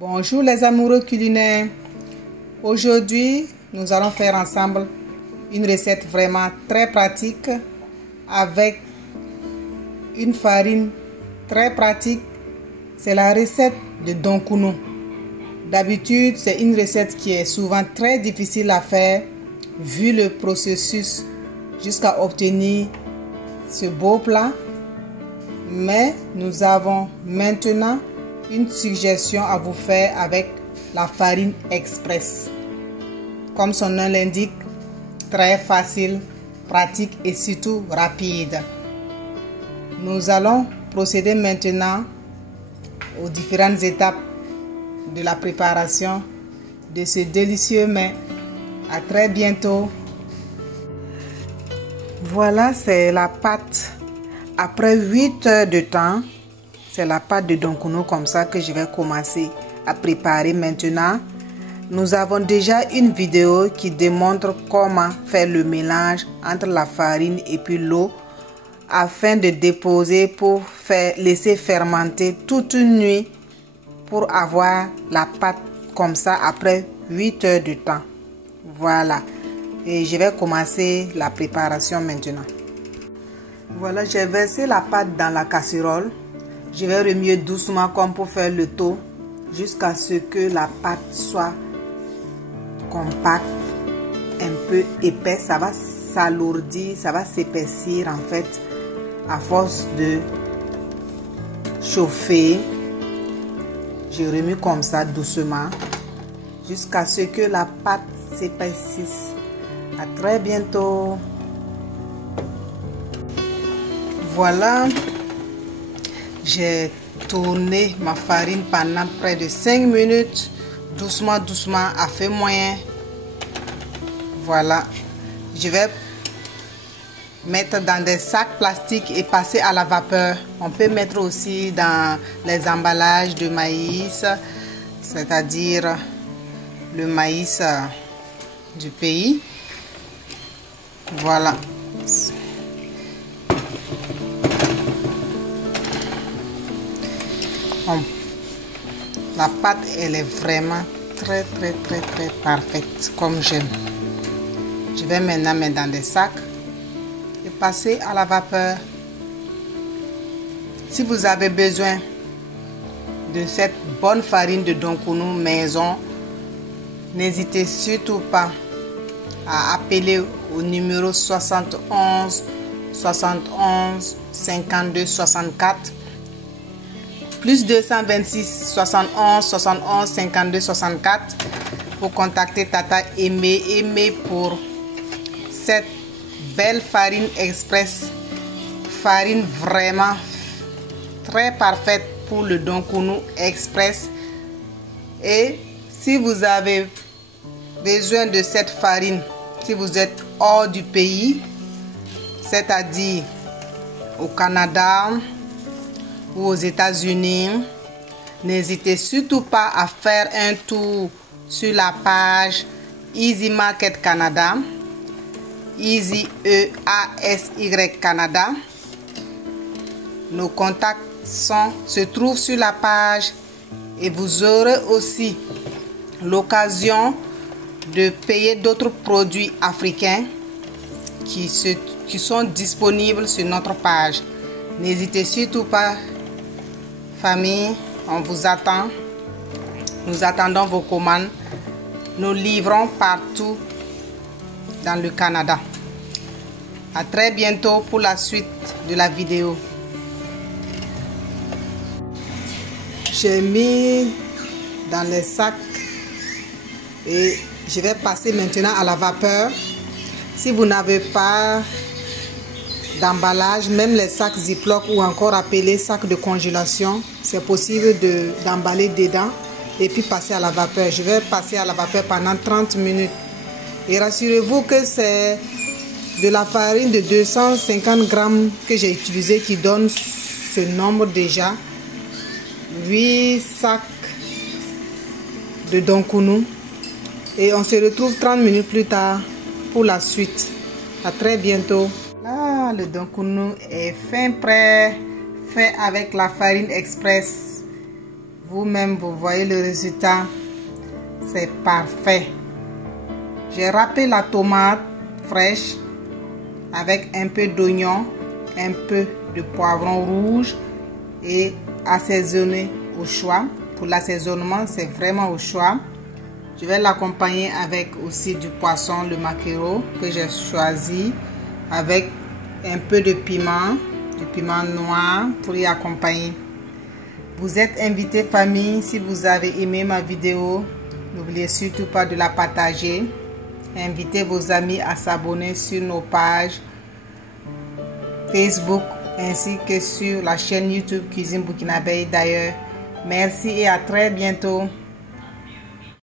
Bonjour les amoureux culinaires. Aujourd'hui, nous allons faire ensemble une recette vraiment très pratique avec une farine très pratique. C'est la recette de Donkuno. D'habitude, c'est une recette qui est souvent très difficile à faire vu le processus jusqu'à obtenir ce beau plat. Mais nous avons maintenant une suggestion à vous faire avec la farine express. Comme son nom l'indique, très facile, pratique et surtout rapide. Nous allons procéder maintenant aux différentes étapes de la préparation de ce délicieux mets. À très bientôt. Voilà, c'est la pâte. Après 8 heures de temps, c'est la pâte de Donkuno comme ça que je vais commencer à préparer maintenant. Nous avons déjà une vidéo qui démontre comment faire le mélange entre la farine et puis l'eau afin de déposer pour laisser fermenter toute une nuit pour avoir la pâte comme ça après 8 heures de temps. Voilà. Et je vais commencer la préparation maintenant. Voilà, j'ai versé la pâte dans la casserole. Je vais remuer doucement comme pour faire le tour jusqu'à ce que la pâte soit compacte, un peu épaisse. Ça va s'alourdir, ça va s'épaissir en fait à force de chauffer. Je remue comme ça doucement jusqu'à ce que la pâte s'épaississe. À très bientôt. Voilà, j'ai tourné ma farine pendant près de 5 minutes, doucement, doucement, à feu moyen. Voilà, je vais mettre dans des sacs plastiques et passer à la vapeur. On peut mettre aussi dans les emballages de maïs, c'est-à-dire le maïs du pays. Voilà. La pâte, elle est vraiment très parfaite comme j'aime. Je vais maintenant mettre dans des sacs et passer à la vapeur. Si vous avez besoin de cette bonne farine de Donkuno maison, n'hésitez surtout pas à appeler au numéro 71 71 52 64 plus 226 71 71 52 64 pour contacter Tata Aimé pour cette belle farine express, farine vraiment très parfaite pour le Donkuno express. Et si vous avez besoin de cette farine, si vous êtes hors du pays, c'est-à-dire au Canada ou aux États-Unis, n'hésitez surtout pas à faire un tour sur la page Easy Market Canada, Easy EASY Canada. Nos contacts se trouvent sur la page et vous aurez aussi l'occasion de payer d'autres produits africains qui sont disponibles sur notre page. N'hésitez surtout pas, famille, on vous attend. Nous attendons vos commandes. Nous livrons partout dans le Canada. À très bientôt pour la suite de la vidéo. J'ai mis dans les sacs et je vais passer maintenant à la vapeur. Si vous n'avez pas d'emballage, même les sacs Ziploc ou encore appelés sacs de congélation, c'est possible d'emballer dedans et puis passer à la vapeur. Je vais passer à la vapeur pendant 30 minutes. Et rassurez-vous que c'est de la farine de 250 grammes que j'ai utilisé qui donne ce nombre déjà. 8 sacs de Donkuno. Et on se retrouve 30 minutes plus tard pour la suite. À très bientôt. Là, le Donkuno est fin prêt, fait avec la farine express. Vous-même, vous voyez le résultat. C'est parfait. J'ai râpé la tomate fraîche avec un peu d'oignon, un peu de poivron rouge et assaisonné au choix. Pour l'assaisonnement, c'est vraiment au choix. Je vais l'accompagner avec aussi du poisson, le maquereau que j'ai choisi, avec un peu de piment, du piment noir pour y accompagner. Vous êtes invité famille. Si vous avez aimé ma vidéo, n'oubliez surtout pas de la partager. Invitez vos amis à s'abonner sur nos pages Facebook ainsi que sur la chaîne YouTube Cuisine Burkinabé d'ailleurs. Merci et à très bientôt.